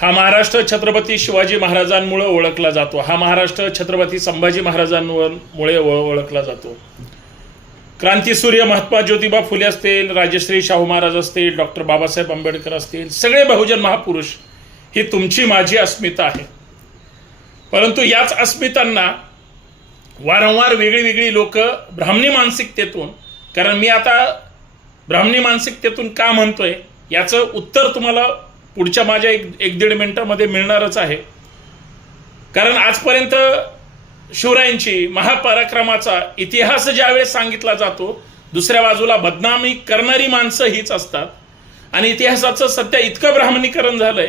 हा महाराष्ट्र छत्रपती शिवाजी महाराजांमुळे ओळखला जातो. हा महाराष्ट्र छत्रपती संभाजी महाराजांमुळे ओळ- ओळखला जातो. क्रांतीसूर्य महात्मा ज्योतिबा फुले असतील राजश्री शाहू महाराज असतील डॉक्टर बाबासाहेब आंबेडकर असतील सगळे बहुजन महापुरुष ही तुमची माझी अस्मिता आहे. परंतु याच अस्मितांना वारंवार वेगळी वेगळी लोक ब्राह्मणी मानसिकतेतून कारण मी आता ब्राह्मणी मानसिकतेतून का म्हणतोय याचं उत्तर तुम्हाला पुढच्या माझ्या एक एक दीड मिनिटामध्ये मिळणारच आहे. कारण आजपर्यंत शिवरायांची महापराक्रमाचा इतिहास ज्यावेळेस सांगितला जातो दुसऱ्या बाजूला बदनामी करणारी माणसं हीच असतात. आणि इतिहासाचं सध्या इतकं ब्राह्मणीकरण झालंय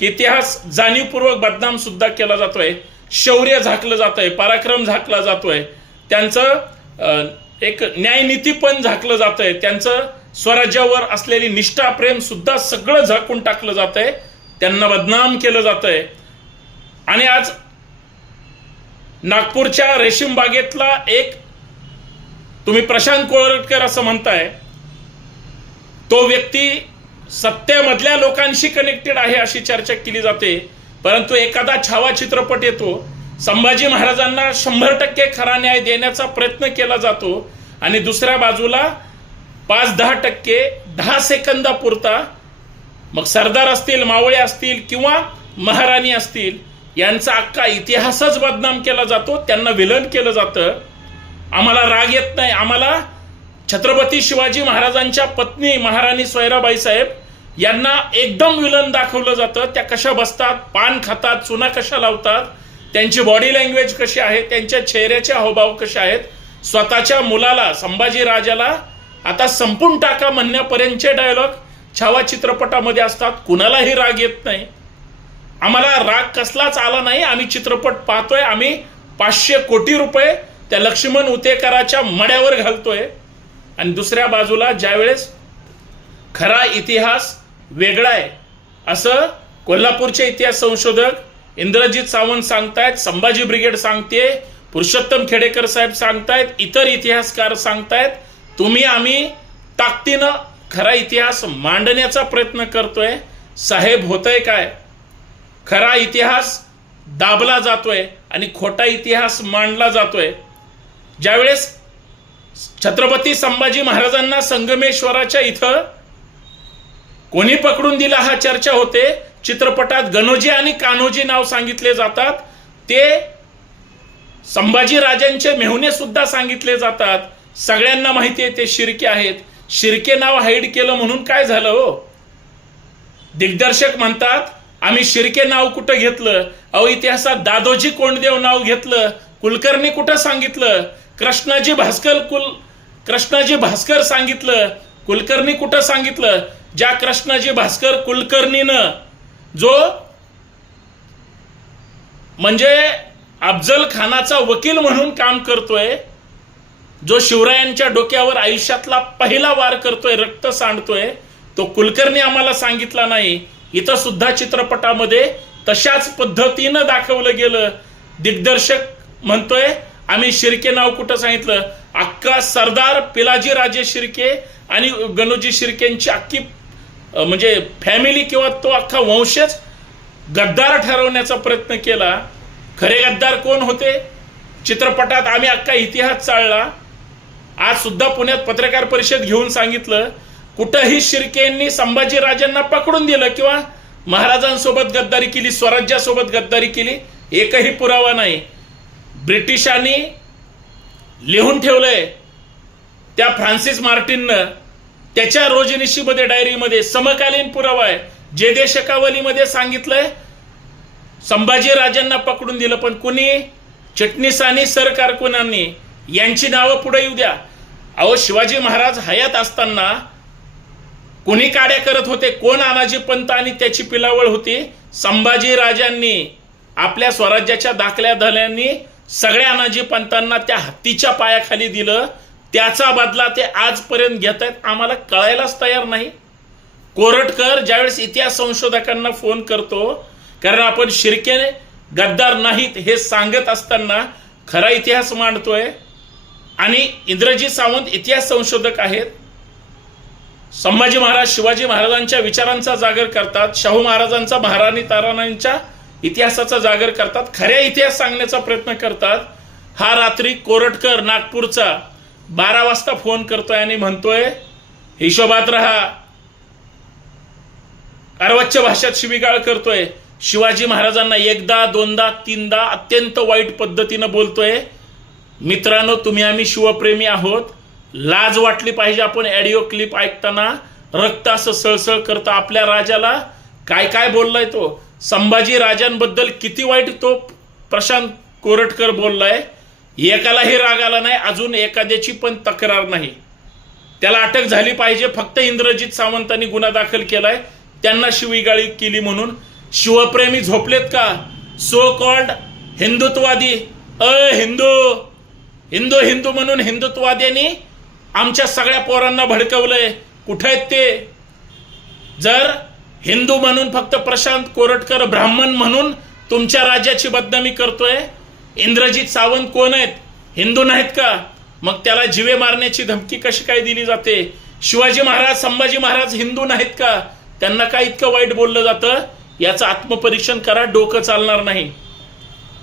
की इतिहास जाणीवपूर्वक बदनाम सुद्धा केला जातोय शौर्य झाकलं जातंय पराक्रम झाकला जातोय. त्यांचं एक न्यायनीती पण झाकलं जातंय. त्यांचं स्वराज्यावर असलेली निष्ठा प्रेम सुद्धा सगळं झाकून टाकलं जातंय. त्यांना बदनाम केलं जातंय. आणि आज नागपूरच्या रेशीम बागेतला एक तुम्ही प्रशांत कोळटकर असं म्हणताय तो व्यक्ती सत्तेमधल्या लोकांशी कनेक्टेड आहे अशी चर्चा केली जाते. परंतु एखादा छावा चित्रपट येतो. संभाजी महाराजांना शंभर टक्के खरा न्याय देण्याचा प्रयत्न केला जातो. आणि दुसऱ्या बाजूला पाच दहा टक्के दहा सेकंदापुरता मग सरदार असतील मावळे असतील किंवा महाराणी असतील यांचा अख्खा इतिहासच बदनाम केला जातो त्यांना विलन केलं जातं. आम्हाला राग येत नाही. आम्हाला छत्रपती शिवाजी महाराजांच्या पत्नी महाराणी सोयराबाई साहेब यांना एकदम विलन दाखवलं जातं. त्या कशा बसतात पान खातात चुना कशा लावतात त्यांची बॉडी लँग्वेज कशी आहे त्यांच्या चेहऱ्याचे हावभाव कसे आहेत स्वतःच्या मुलाला संभाजी राजाला आता संपून टाका म्हणण्यापर्यंतचे डायलॉग छावा चित्रपटामध्ये असतात. कुणालाही राग येत नाही. आम्हाला राग कसलाच आला नाही. आम्ही चित्रपट पाहतोय. आम्ही पाचशे कोटी रुपये त्या लक्ष्मण उतेकराच्या मड्यावर घालतोय. आणि दुसऱ्या बाजूला ज्यावेळेस खरा इतिहास वेगळा आहे असं कोल्हापूरचे इतिहास संशोधक इंद्रजित सावंत सांगतायत संभाजी ब्रिगेड सांगते पुरुषोत्तम खेडेकर साहेब सांगतायत इतर इतिहासकार सांगतायत तुम्ही आम्ही ताकदीनं खरा इतिहास मांडण्याचा प्रयत्न करतोय. साहेब होतंय काय? खरा इतिहास दाबला जातोय आणि खोटा इतिहास मांडला जातोय. ज्यावेळेस छत्रपती संभाजी महाराजांना संगमेश्वराच्या इथं कोणी पकडून दिला हा चर्चा होते चित्रपटात गणोजी आणि कान्होजी नाव सांगितले जातात. ते संभाजी राजांचे मेहुणे सुद्धा सांगितले जातात. सगळ्यांना माहिती आहे ते शिर्के आहेत. शिर्के नाव हाईड केलं म्हणून काय झालं हो? दिग्दर्शक म्हणतात आम्ही शिर्के नाव कुठं घेतलं? अहो इतिहासात दादोजी कोंडदेव नाव घेतलं. कुलकर्णी कुठं सांगितलं? कृष्णाजी भास्कर कुल कृष्णाजी भास्कर सांगितलं. कुलकर्णी कुठं सांगितलं? ज्या कृष्णाजी भास्कर कुलकर्णीनं. जो म्हणजे अफजल खानाचा वकील म्हणून काम करतोय जो शिवरायांच्या डोक्यावर आयुष्यातला पहिला वार करतोय रक्त सांडतोय तो कुलकर्णी आम्हाला सांगितला नाही. इथं सुद्धा चित्रपटामध्ये तशाच पद्धतीनं दाखवलं गेलं. दिग्दर्शक म्हणतोय आम्ही शिर्के नाव कुठं सांगितलं? अख्खा सरदार पिलाजी राजे शिर्के आणि गणोजी शिर्केंची अख्खी म्हणजे फॅमिली किंवा तो अख्खा वंशच गद्दार ठरवण्याचा प्रयत्न केला. खरे गद्दार कोण होते? चित्रपटात आम्ही अख्खा इतिहास चालला. आज सुद्धा पुण्यात पत्रकार परिषद घेऊन सांगितलं कुठंही शिर्केंनी संभाजी राजांना पकडून दिलं किंवा महाराजांसोबत गद्दारी केली स्वराज्यासोबत गद्दारी केली एकही पुरावा नाही. ब्रिटिशांनी लिहून ठेवलंय त्या फ्रान्सिस मार्टिननं त्याच्या रोजनिशीमध्ये डायरीमध्ये समकालीन पुरावा आहे. जे दे शकावलीमध्ये सांगितलंय संभाजीराजांना पकडून दिलं पण कुणी चटणीसानी सरकारकुनांनी यांची नावं पुढे येऊ द्या. अहो शिवाजी महाराज हयात असताना कोणी काड्या करत होते कोण आनाजी पंत आणि त्याची पिलावळ होती? संभाजी राजांनी आपल्या स्वराज्याच्या दाखल्या धल्यांनी सगळ्या अनाजी पंतांना त्या हत्तीच्या पायाखाली दिलं. त्याचा बदला ते आजपर्यंत घेत आहेत. आम्हाला कळायलाच तयार नाही. कोरटकर ज्यावेळेस इतिहास संशोधकांना फोन करतो कारण आपण शिर्के गद्दार नाहीत हे सांगत असताना खरा इतिहास मांडतोय. आणि इंद्रजीत सावंत इतिहास संशोधक आहेत. संभाजी महाराज शिवाजी महाराजांच्या विचारांचा जागर करतात. शाहू महाराजांचा महाराणी ताराणांच्या इतिहासाचा जागर करतात. खऱ्या इतिहास सांगण्याचा प्रयत्न करतात. हा रात्री कोरटकर नागपूरचा बारा वाजता फोन करतोय आणि म्हणतोय हिशोबात राहा. अर्वाच्च भाषेत शिवीगाळ करतोय. शिवाजी महाराजांना एकदा दोनदा तीनदा अत्यंत वाईट पद्धतीनं बोलतोय. मित्रांनो तुम्ही आम्ही शिवप्रेमी आहोत. लाज वाटली पाहिजे आपण ॲडिओ क्लिप ऐकताना. रक्त असं सळसळ करतं आपल्या राजाला. काय काय बोललाय तो? संभाजी राजांबद्दल किती वाईट तो प्रशांत कोरटकर बोललाय. एकालाही राग आला नाही अजून एखाद्याची पण तक्रार नाही. त्याला अटक झाली पाहिजे फक्त इंद्रजित सावंतांनी गुन्हा दाखल केलाय. त्यांना शिवीगाळी केली म्हणून. शिवप्रेमी झोपलेत का? सो कॉल्ड हिंदुत्ववादी. अ हिंदू! हिंदू हिंदू म्हणून हिंदुत्ववाद्यांनी आमच्या सगळ्या पोरांना भडकवलंय. कुठे आहेत ते? जर हिंदू म्हणून फक्त प्रशांत कोरटकर ब्राह्मण म्हणून तुमच्या राज्याची बदनामी करतोय इंद्रजित सावंत कोण आहेत? हिंदू नाहीत का? मग त्याला जिवे मारण्याची धमकी कशी काय दिली जाते? शिवाजी महाराज संभाजी महाराज हिंदू नाहीत का? त्यांना काय इतकं वाईट बोललं जातं? याचं आत्मपरीक्षण करा डोकं चालणार नाही.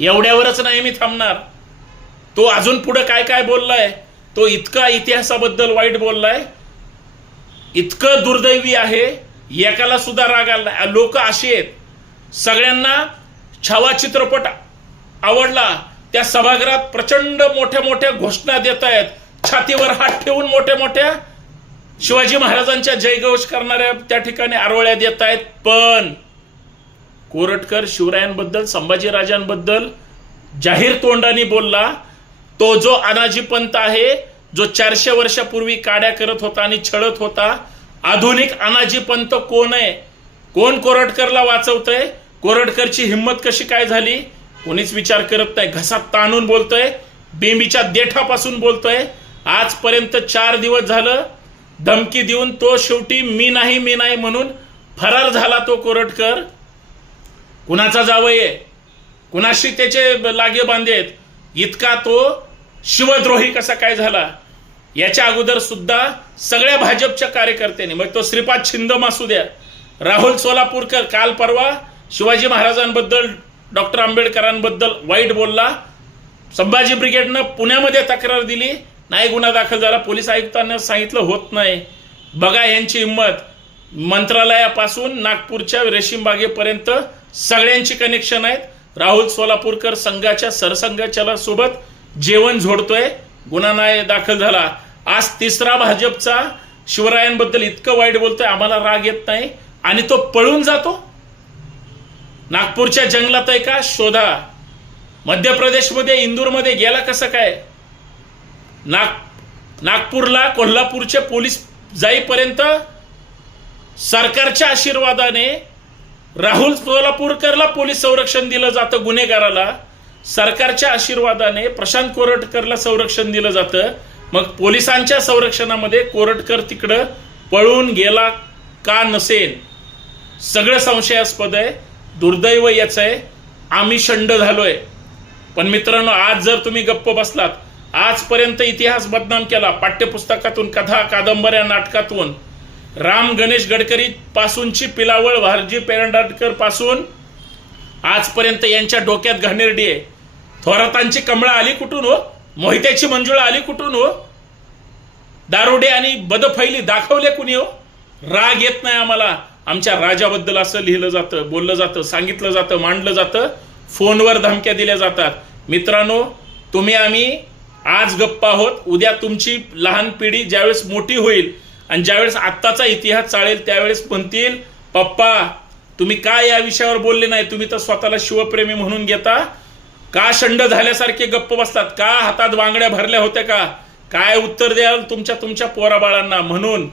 एवढ्यावरच नाही मी थांबणार. तो अजून पुढे काय काय बोललाय? तो इतका इतिहासाबद्दल वाईट बोललाय. इतकं दुर्दैवी आहे. एकाला सुद्धा राग आला लोक असे आहेत. सगळ्यांना छावा चित्रपट आवडला. त्या सभागृहात प्रचंड मोठ्या मोठ्या घोषणा देत आहेत. छातीवर हात ठेवून मोठ्या मोठ्या शिवाजी महाराजांच्या जयघोष करणाऱ्या त्या ठिकाणी आरोळ्या देत आहेत. पण कोरटकर शिवरायांबद्दल संभाजीराजांबद्दल जाहीर तोंडाने बोलला. तो जो अनाजी पंत आहे जो चारशे वर्षापूर्वी काड्या करत होता आणि छळत होता आधुनिक अनाजी पंत कोण आहे? कोण कोरटकरला वाचवतंय? कोरटकरची हिंमत कशी काय झाली? कोणीच विचार करत नाही. घसा ताणून बोलतोय बेंबीच्या देठापासून बोलतोय. आजपर्यंत चार दिवस झालं धमकी देऊन तो शेवटी मी नाही मी नाही म्हणून फरार झाला तो कोरटकर कुणाचा जावय आहे? कुणाशी त्याचे लागे बांधेत इतका तो शिवद्रोही कसा काय झाला? याच्या अगोदर सुद्धा सगळ्या भाजपच्या कार्यकर्त्यांनी मग तो श्रीपाद छिंदम असू द्या राहुल सोलापूरकर काल परवा शिवाजी महाराजांबद्दल डॉक्टर आंबेडकरांबद्दल वाईट बोलला. संभाजी ब्रिगेडनं पुण्यामध्ये तक्रार दिली. नाही गुन्हा दाखल झाला. पोलीस आयुक्तांना सांगितलं होत नाही. बघा यांची हिंमत. मंत्रालयापासून नागपूरच्या रेशीमबागेपर्यंत सगळ्यांची कनेक्शन आहेत. राहुल सोलापूरकर संघाच्या सरसंघचाला सोबत जेवण झोडतोय गुन्हा नाही दाखल झाला. आज तिसरा भाजपचा शिवरायांबद्दल इतकं वाईट बोलतोय आम्हाला राग येत नाही. आणि तो पळून जातो. नागपूरच्या जंगलात आहे का? शोधा. मध्य प्रदेशमध्ये इंदूरमध्ये गेला कसं काय? नाग नागपूरला कोल्हापूरचे पोलीस जाईपर्यंत सरकारच्या आशीर्वादाने राहुल सोलापूरकरला पोलीस संरक्षण दिलं जातं गुन्हेगाराला. सरकारच्या आशीर्वादाने प्रशांत कोरटकरला संरक्षण दिलं जातं. मग पोलिसांच्या संरक्षणामध्ये कोरटकर तिकडं पळून गेला का नसेल सगळं संशयास्पद आहे. दुर्दैव याचं आहे. आम्ही शंड झालोय. पण मित्रांनो आज जर तुम्ही गप्प बसलात आजपर्यंत इतिहास बदनाम केला पाठ्यपुस्तकातून कथा कादंबऱ्या नाटकातून राम गणेश गडकरी पासूनची पिलावळ भारजी पेरंडाटकरपासून आजपर्यंत यांच्या डोक्यात घाणेरडी आहे. थोरातांची कमळा आली कुठून हो? मोहित्याची मंजुळा आली कुठून हो? दारुडे आणि बदफैली दाखवले कुणी हो? राग येत नाही आम्हाला. आमच्या राजाबद्दल असं लिहिलं जातं बोललं जातं सांगितलं जातं मांडलं जातं. फोनवर धमक्या दिल्या जातात. मित्रांनो तुम्ही आम्ही आज गप्प आहोत. उद्या तुमची लहान पिढी ज्यावेळेस मोठी होईल आणि ज्यावेळेस आत्ताचा इतिहास चालेल त्यावेळेस म्हणतील पप्पा तुम्ही का या विषयावर बोलले नाही? तुम्ही तर स्वतःला शिवप्रेमी म्हणून घेता. का शंड झाल्यासारखे गप्प बसतात? का हातात वांगड्या भरल्या होत्या का? काय उत्तर द्याल तुमच्या तुमच्या पोराबाळांना म्हणून?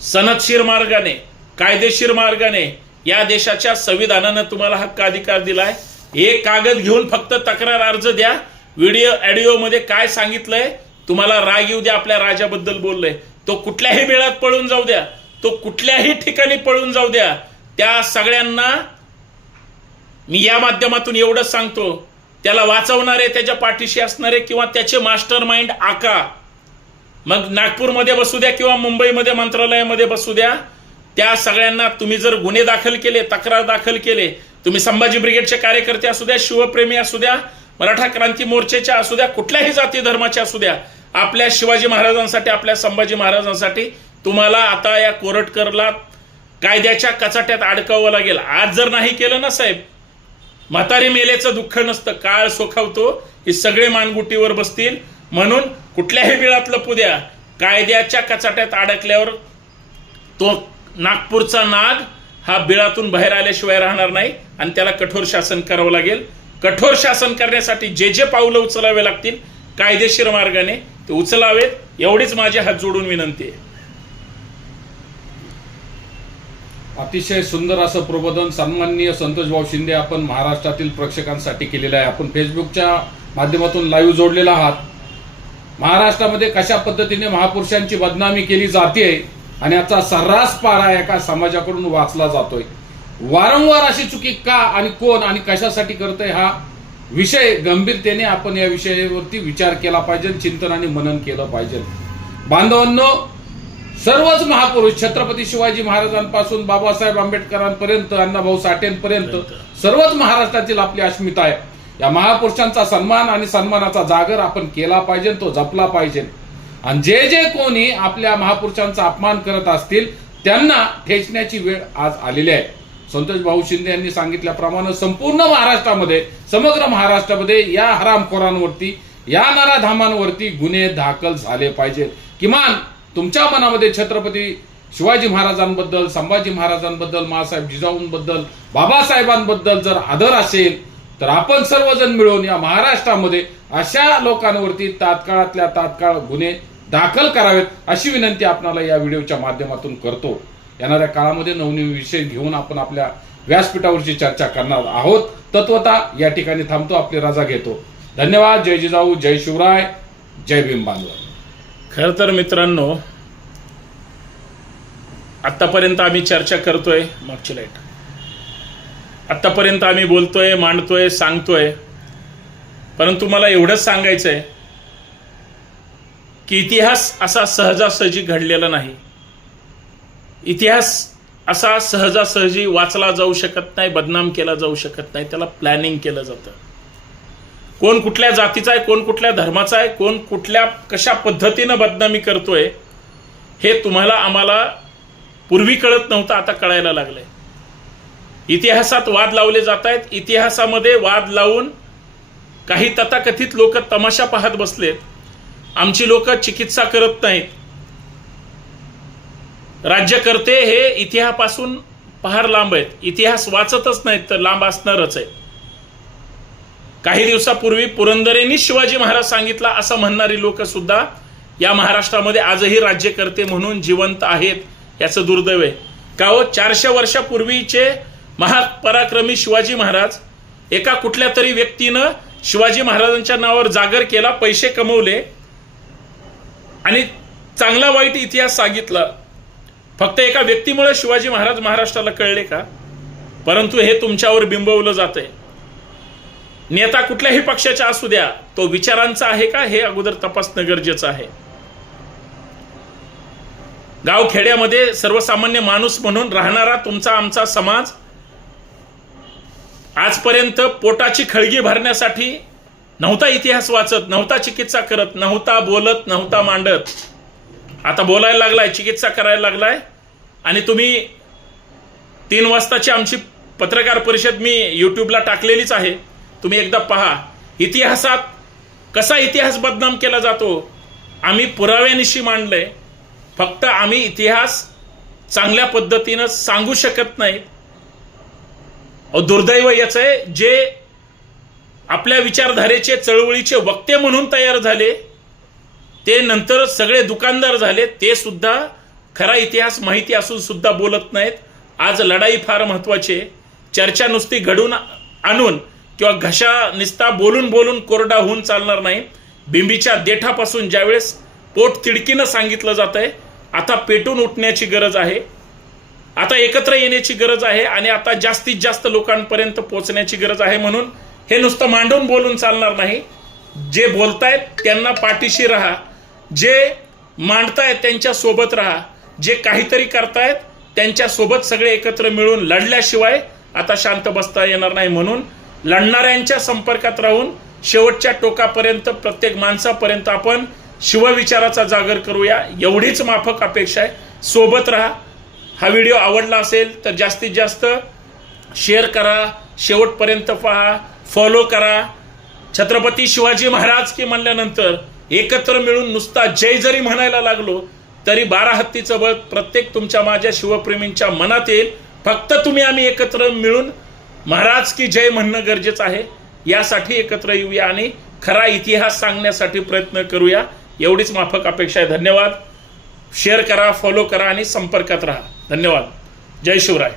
सनदशीर मार्गाने कायदेशीर मार्गाने या देशाच्या संविधानानं तुम्हाला हक्क अधिकार दिलाय. एक कागद घेऊन फक्त तक्रार अर्ज द्या. व्हिडिओ ऑडिओ मध्ये काय सांगितलंय? तुम्हाला राग येऊ द्या आपल्या राजाबद्दल बोललंय. तो कुठल्याही वेळात पळून जाऊ द्या. तो कुठल्याही ठिकाणी पळून जाऊ द्या. त्या सगळ्यांना मी या माध्यमातून एवढंच सांगतो त्याला वाचवणारे त्याच्या पाठीशी असणारे किंवा त्याचे मास्टर माइंड आका. मग नागपूरमध्ये बसू द्या किंवा मुंबईमध्ये मंत्रालयामध्ये बसू द्या त्या सगळ्यांना तुम्ही जर गुन्हे दाखल केले तक्रार दाखल केले तुम्ही संभाजी ब्रिगेडचे कार्यकर्ते असू द्या शिवप्रेमी असू द्या मराठा क्रांती मोर्चेच्या असू द्या कुठल्याही जाती धर्माचे असू द्या आपल्या शिवाजी महाराजांसाठी आपल्या संभाजी महाराजांसाठी तुम्हाला आता या कोरटकरला कायद्याच्या कचाट्यात अडकावं लागेल. आज जर नाही केलं ना साहेब? म्हातारी मेलेचं दुःख नसतं. काळ सोखावतो हे सगळे मानगुटीवर बसतील. म्हणून कुठल्याही वेळात लपू द्या. कायद्याच्या कचाट्यात अडकल्यावर तो नागपूरचा नाग हा बिळातून बाहेर आल्याशिवाय राहणार नाही आणि त्याला कठोर शासन करावं लागेल. कठोर शासन करण्यासाठी जे जे पावलं उचलावे लागतील कायदेशीर मार्गाने ते उचलावेत. एवढीच माझे हात जोडून विनंती आहे. अतिशय सुंदर असं प्रबोधन सन्माननीय संतोषभाऊ शिंदे आपण महाराष्ट्रातील प्रेक्षकांसाठी केलेलं आहे. आपण फेसबुकच्या माध्यमातून लाईव्ह जोडलेला आहात. महाराष्ट्रामध्ये कशा पद्धतीने महापुरुषांची बदनामी केली जाते आणि याचा सर्रास पारा एका समाजाकडून वाचला जातोय. वारंवार अशी चुकी का आणि कोण आणि कशासाठी करतोय हा विषय गंभीरतेने आपण या विषयावरती विचार केला पाहिजे चिंतन आणि मनन केलं पाहिजे. बांधवांनो सर्वच महापुरुष छत्रपती शिवाजी महाराजांपासून बाबासाहेब आंबेडकरांपर्यंत अण्णाभाऊ साठेंपर्यंत सर्वच महाराष्ट्रातील आपली अस्मिता आहे. या महापुरुषांचा सन्मान आणि सन्मानाचा जागर आपण केला पाहिजे तो जपला पाहिजे. आणि जे जे कोणी आपल्या महापुरुषांचा अपमान करत असतील त्यांना ठेचण्याची वेळ आज आलेली आहे. संतोष भाऊ शिंदे यांनी सांगितल्याप्रमाणे संपूर्ण महाराष्ट्रामध्ये समग्र महाराष्ट्रामध्ये या हरामखोरांवरती या नराधामांवरती गुन्हे दाखल झाले पाहिजेत. किमान तुमच्या मनामध्ये छत्रपती शिवाजी महाराजांबद्दल संभाजी महाराजांबद्दल माँसाहेब जिजाऊंबद्दल बाबासाहेबांबद्दल जर आदर असेल तर आपण सर्वजण मिळून या महाराष्ट्रामध्ये अशा लोकांवरती तात्काळातल्या तात्काळ गुन्हे दाखल करावेत अशी विनंती आपणाला या व्हिडिओच्या माध्यमातून करतो. येणाऱ्या काळामध्ये नवनवीन विषय घेऊन आपण आपल्या व्यासपीठावरची चर्चा करणार आहोत. तत्वता या ठिकाणी थांबतो आपली रजा घेतो. धन्यवाद. जय जिजाऊ. जय शिवराय. जय भीम बांधव खरं तर मित्रांनो आत्तापर्यंत आम्ही चर्चा करतोय मागची लाइट. आत्तापर्यंत आम्ही बोलतोय मांडतोय सांगतोय. परंतु मला एवढंच सांगायचं आहे की इतिहास असा सहजासहजी घडलेला नाही. इतिहास असा सहजासहजी वाचला जाऊ शकत नाही बदनाम केला जाऊ शकत नाही त्याला प्लॅनिंग केलं जातं. कोण कुठल्या जातीचा आहे कोण कुठल्या धर्माचा आहे कोण कुठल्या कशा पद्धतीनं बदनामी करतोय हे तुम्हाला आम्हाला पूर्वी कळत नव्हतं आता कळायला लागलंय. इतिहासात वाद लावले जात आहेत. इतिहासामध्ये वाद लावून काही तथाकथित लोक तमाशा पाहत बसलेत. आमची लोक चिकित्सा करत नाहीत. राज्यकर्ते हे इतिहासापासून पहार लांब आहेत. इतिहास वाचतच नाहीत तर लांब असणारच आहे. काही दिवसापूर्वी पुरंदरेंनी शिवाजी महाराज सांगितला असं म्हणणारी लोक सुद्धा या महाराष्ट्रामध्ये आजही राज्यकर्ते म्हणून जिवंत आहेत याचं दुर्दैव आहे. का हो? चारशे वर्षापूर्वीचे महापराक्रमी शिवाजी महाराज एका कुठल्या तरी व्यक्तीनं शिवाजी महाराजांच्या नावावर जागर केला पैसे कमवले आणि चांगला वाईट इतिहास सांगितला. फक्त एका व्यक्तीमुळे शिवाजी महाराज महाराष्ट्राला कळले का? परंतु हे तुमच्यावर बिंबवलं जातंय. नेता कुठल्याही पक्षाचा असू द्या तो विचारांचा आहे का? हे अगोदर तपासणं गरजेचं आहे. गाव खेड्यामध्ये सर्वसामान्य माणूस म्हणून राहणारा तुमचा आमचा समाज आजपर्यंत पोटाची खळगी भरण्यासाठी नव्हता इतिहास वाचत नव्हता चिकित्सा करत नव्हता बोलत नव्हता मांडत. आता बोलायला लागलाय चिकित्सा करायला लागलाय. आणि तुम्ही तीन वाजताची आमची पत्रकार परिषद मी युट्यूबला टाकलेलीच आहे. तुम्ही एकदा पहा इतिहासात कसा इतिहास बदनाम केला जातो? आम्ही पुराव्यानिशी मांडलंय. फक्त आम्ही इतिहास चांगल्या पद्धतीनं सांगू शकत नाही. अहो, दुर्दैव याचं आहे जे आपल्या विचारधारेचे चळवळीचे वक्ते म्हणून तयार झाले ते नंतर सगळे दुकानदार झाले ते सुद्धा खरा इतिहास माहिती असून सुद्धा बोलत नाहीत. आज लढाई फार महत्वाची आहे. चर्चा नुसती घडून आणून किंवा घशा निस्ता बोलून बोलून कोरडा होऊन चालणार नाही. बिंबीच्या देठापासून ज्यावेळेस पोट तिडकीनं सांगितलं जात आहे आता पेटून उठण्याची गरज आहे. आता एकत्र येण्याची गरज आहे आणि आता जास्तीत जास्त लोकांपर्यंत पोचण्याची गरज आहे म्हणून हे नुसतं मांडून बोलून चालणार नाही. जे बोलतायत त्यांना पाठीशी राहा. जे मांडतायत त्यांच्यासोबत राहा. जे काहीतरी करतायत त्यांच्यासोबत सगळे एकत्र मिळून लढल्याशिवाय आता शांत बसता येणार नाही म्हणून लढणाऱ्यांच्या संपर्कात राहून शेवटच्या टोकापर्यंत प्रत्येक माणसापर्यंत आपण शिवविचाराचा जागर करूया. एवढीच माफक अपेक्षा आहे. सोबत राहा. हा व्हिडिओ आवडला असेल तर जास्तीत जास्त शेअर करा. शेवटपर्यंत पहा. फॉलो करा. छत्रपती शिवाजी महाराज की म्हणल्यानंतर एकत्र मिळून नुसता जय जरी म्हणायला लागलो तरी बारा हत्तीचं बळ प्रत्येक तुमच्या माझ्या शिवप्रेमींच्या मनात येईल. फक्त तुम्ही आम्ही एकत्र मिळून महाराज की जय म्हणणं गरजेचं आहे. यासाठी एकत्र येऊया आणि खरा इतिहास सांगण्यासाठी प्रयत्न करूया. एवढीच माफक अपेक्षा आहे. धन्यवाद. शेअर करा फॉलो करा आणि संपर्कात राहा. धन्यवाद. जय शिवराय.